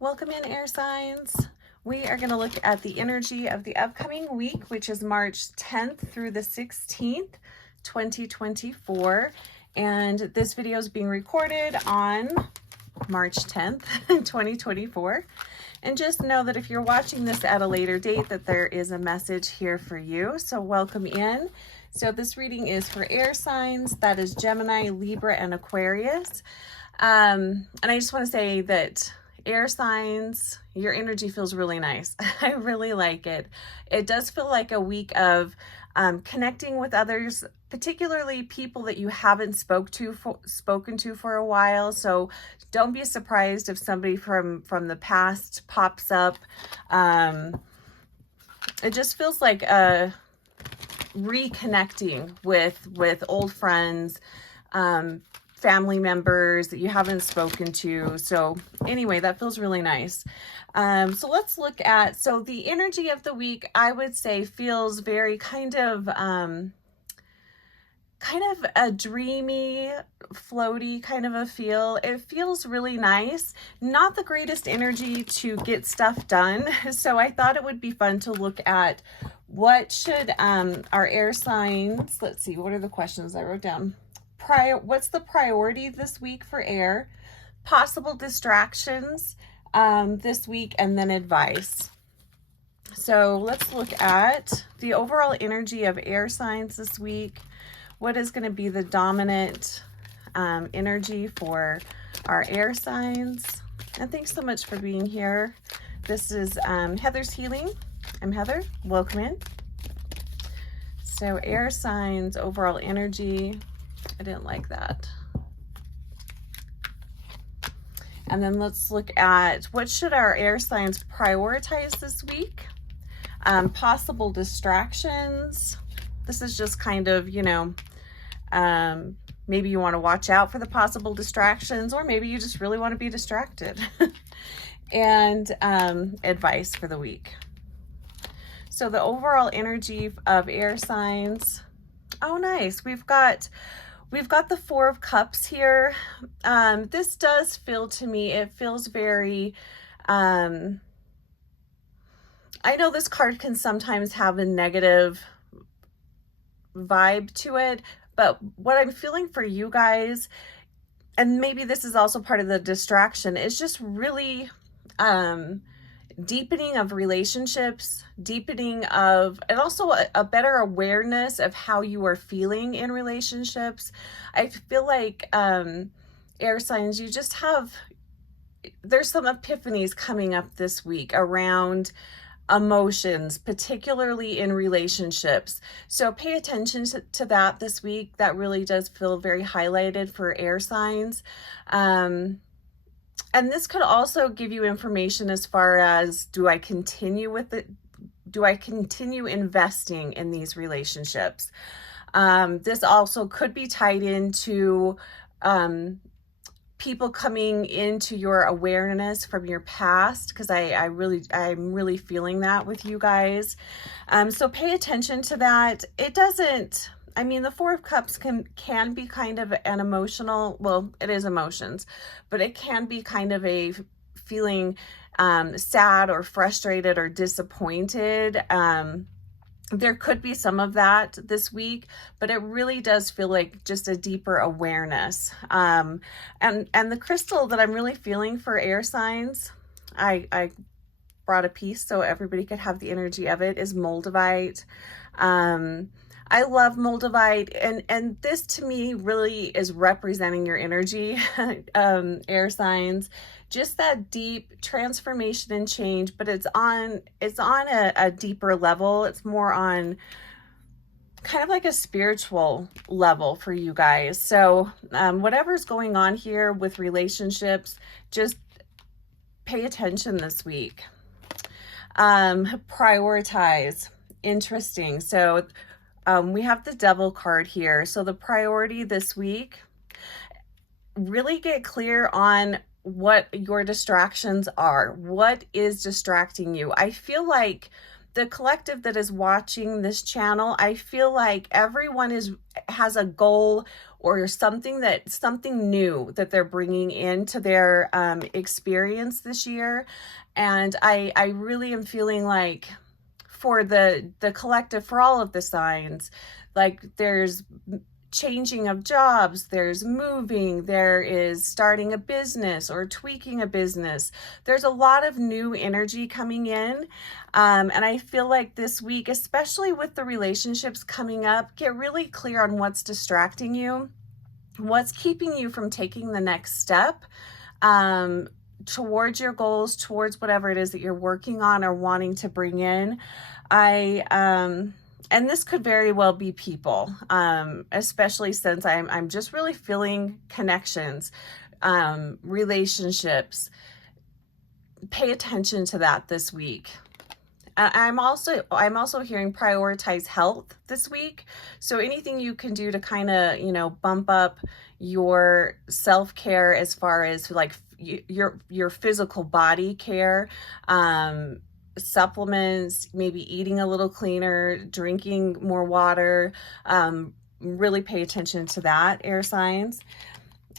Welcome in, air signs. We are going to look at the energy of the upcoming week, which is March 10th through the 16th, 2024. And this video is being recorded on March 10th, 2024. And just know that if you're watching this at a later date, that there is a message here for you. So welcome in. So this reading is for air signs. That is Gemini, Libra, and Aquarius. And I just want to say that air signs, your energy feels really nice. I really like it. It does feel like a week of connecting with others, particularly people that you haven't spoken to for a while. So don't be surprised if somebody from the past pops up. It just feels like reconnecting with old friends, family members that you haven't spoken to. So anyway, that feels really nice. So let's look at, so the energy of the week, I would say, feels very kind of a dreamy, floaty kind of a feel. It feels really nice. Not the greatest energy to get stuff done. So I thought it would be fun to look at what should our air signs, let's see, what are the questions I wrote down? What's the priority this week for air? Possible distractions this week, and then advice. So let's look at the overall energy of air signs this week. What is going to be the dominant energy for our air signs? And thanks so much for being here. This is Heather's Healing. I'm Heather. Welcome in. So air signs, overall energy. I didn't like that. And then let's look at what should our air signs prioritize this week? Possible distractions. This is just kind of, maybe you want to watch out for the possible distractions, or maybe you just really want to be distracted. And advice for the week. So the overall energy of air signs. Oh, nice. We've got the Four of Cups here. This does feel to me, it feels very, I know this card can sometimes have a negative vibe to it, but what I'm feeling for you guys, and maybe this is also part of the distraction, is just really deepening of relationships, deepening of, and also a better awareness of how you are feeling in relationships. I feel like air signs, you just have, there's some epiphanies coming up this week around emotions, particularly in relationships. So pay attention to that this week. That really does feel very highlighted for air signs. And this could also give you information as far as, do I continue with it? Do I continue investing in these relationships? This also could be tied into people coming into your awareness from your past, because I'm really feeling that with you guys. So pay attention to that. It doesn't, I mean, the Four of Cups can be kind of an emotional, well, it is emotions, but it can be kind of a feeling sad or frustrated or disappointed. There could be some of that this week, but it really does feel like just a deeper awareness. And the crystal that I'm really feeling for air signs, I brought a piece so everybody could have the energy of it, is Moldavite. I love Moldavite, and this to me really is representing your energy, air signs. Just that deep transformation and change, but it's on a deeper level. It's more on kind of like a spiritual level for you guys. So whatever's going on here with relationships, just pay attention this week. Prioritize. Interesting. So we have the Devil card here. So the priority this week, really get clear on what your distractions are. What is distracting you? I feel like the collective that is watching this channel, I feel like everyone has a goal or something new that they're bringing into their experience this year. And I really am feeling like for the collective, for all of the signs, like there's changing of jobs, there's moving, there is starting a business or tweaking a business. There's a lot of new energy coming in. And I feel like this week, especially with the relationships coming up, get really clear on what's distracting you, what's keeping you from taking the next step towards your goals, towards whatever it is that you're working on or wanting to bring in. And this could very well be people, especially since I'm just really feeling connections, relationships. Pay attention to that this week. I'm also hearing prioritize health this week. So anything you can do to kind of, bump up your self-care as far as like your physical body care, supplements, maybe eating a little cleaner, drinking more water. Really pay attention to that, air signs.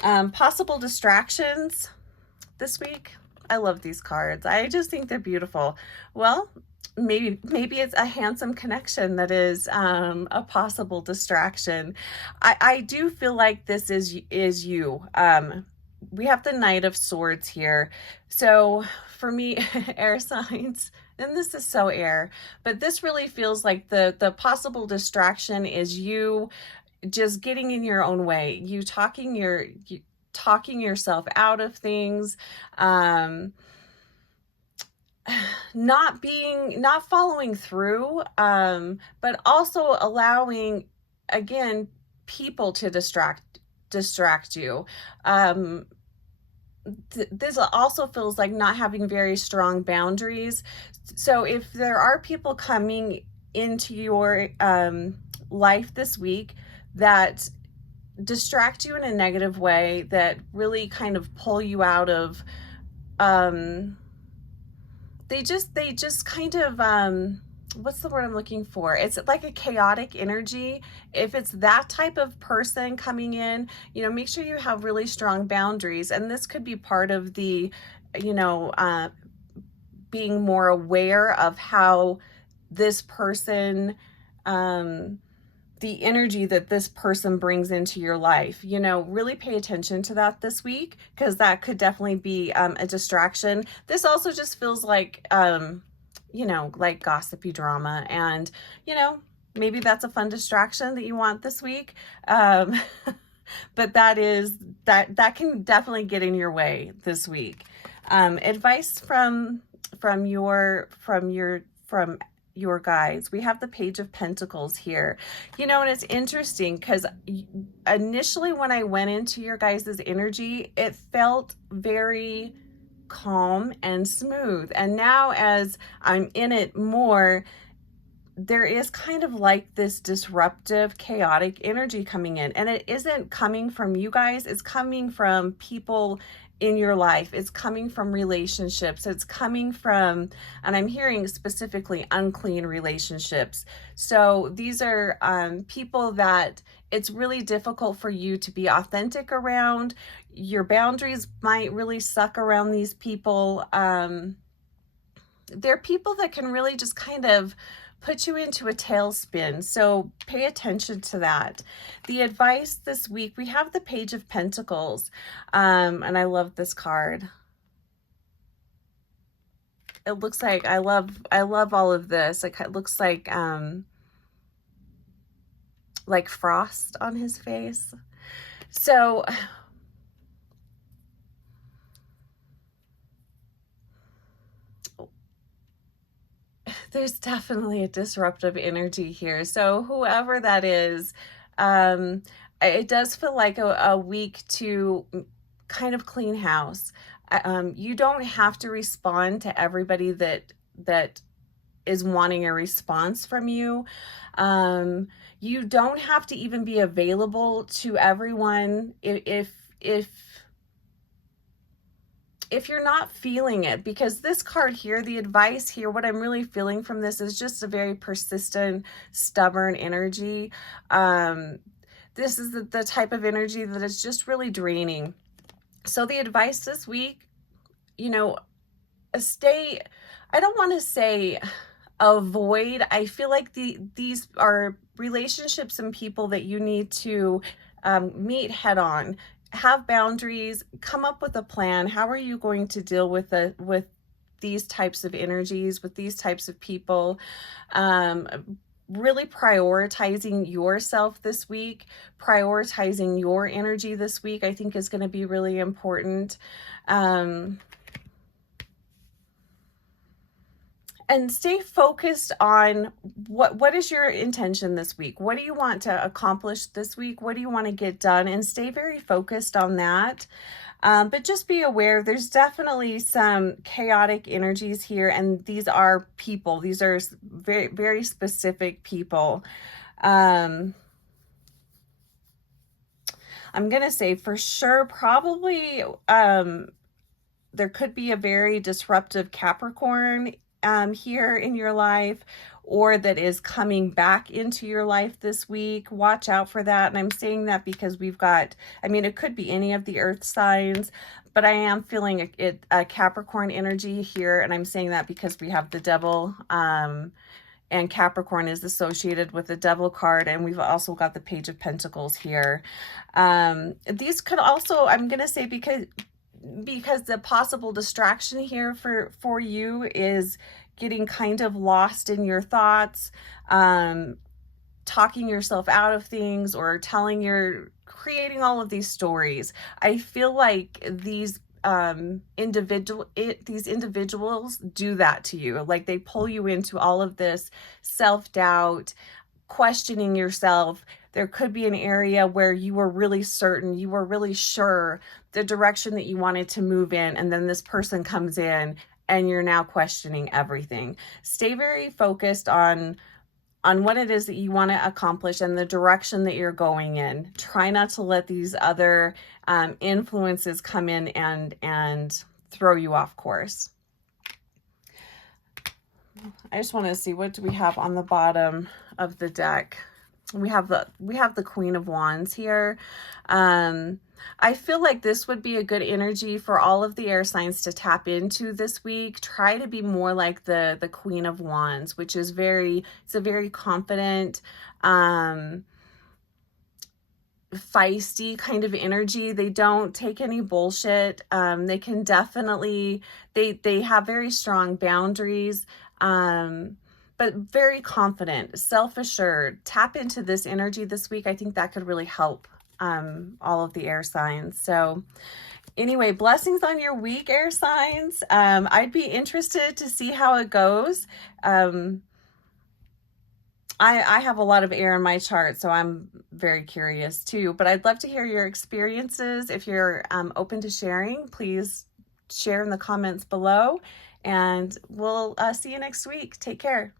Possible distractions this week. I love these cards. I just think they're beautiful. Well, maybe it's a handsome connection that is a possible distraction. I do feel like this is you. We have the Knight of Swords here. So for me, air signs, and this is so air, but this really feels like the possible distraction is you just getting in your own way, you talking yourself out of things, not following through, but also allowing, again, people to distract you. This also feels like not having very strong boundaries. So if there are people coming into your life this week that distract you in a negative way, that really kind of pull you out of, they just kind of, what's the word I'm looking for? It's like a chaotic energy. If it's that type of person coming in, make sure you have really strong boundaries. And this could be part of the, being more aware of how this person, the energy that this person brings into your life, really pay attention to that this week, because that could definitely be a distraction. This also just feels like, like gossipy drama, and, maybe that's a fun distraction that you want this week. But that can definitely get in your way this week. Advice from your guides. We have the Page of Pentacles here. And it's interesting because initially when I went into your guys' energy, it felt very calm and smooth. And now as I'm in it more, there is kind of like this disruptive, chaotic energy coming in. And it isn't coming from you guys, it's coming from people in your life. It's coming from relationships. It's coming from, and I'm hearing specifically unclean relationships. So these are people that it's really difficult for you to be authentic around. Your boundaries might really suck around these people. They're people that can really just kind of put you into a tailspin. So pay attention to that. The advice this week, we have the Page of Pentacles. And I love this card. It looks like, I love all of this. It looks like frost on his face. So there's definitely a disruptive energy here. So whoever that is, it does feel like a week to kind of clean house. You don't have to respond to everybody that is wanting a response from you. You don't have to even be available to everyone if you're not feeling it, because this card here, the advice here, what I'm really feeling from this is just a very persistent, stubborn energy. this is the type of energy that is just really draining. So the advice this week, you know, stay, I don't want to say avoid. I feel like these are relationships and people that you need to meet head on, have boundaries, come up with a plan. How are you going to deal with these types of energies, with these types of people? Really prioritizing yourself this week, prioritizing your energy this week, I think is going to be really important. And stay focused on what is your intention this week? What do you want to accomplish this week? What do you want to get done? And stay very focused on that. But just be aware, there's definitely some chaotic energies here, and these are people. These are very, very specific people. I'm going to say for sure, probably there could be a very disruptive Capricorn here in your life, or that is coming back into your life this week. Watch out for that. And I'm saying that because we've got, I mean, it could be any of the earth signs, but I am feeling a Capricorn energy here. And I'm saying that because we have the devil, and Capricorn is associated with the devil card. And we've also got the Page of Pentacles here. These could also, I'm going to say, because the possible distraction here for you is getting kind of lost in your thoughts, talking yourself out of things, or creating all of these stories. I feel like these individuals do that to you. Like, they pull you into all of this self-doubt, questioning yourself. There could be an area where you were really certain, you were really sure the direction that you wanted to move in, and then this person comes in and you're now questioning everything. Stay very focused on what it is that you want to accomplish and the direction that you're going in. Try not to let these other influences come in and throw you off course. I just want to see, what do we have on the bottom of the deck? We have the Queen of Wands here. I feel like this would be a good energy for all of the air signs to tap into this week. Try to be more like the Queen of Wands, which is it's a very confident, feisty kind of energy. They don't take any bullshit. They can definitely, they have very strong boundaries, but very confident, self-assured. Tap into this energy this week. I think that could really help all of the air signs. So anyway, blessings on your week, air signs. I'd be interested to see how it goes. I have a lot of air in my chart, so I'm very curious too, but I'd love to hear your experiences. If you're open to sharing, please share in the comments below, and we'll see you next week. Take care.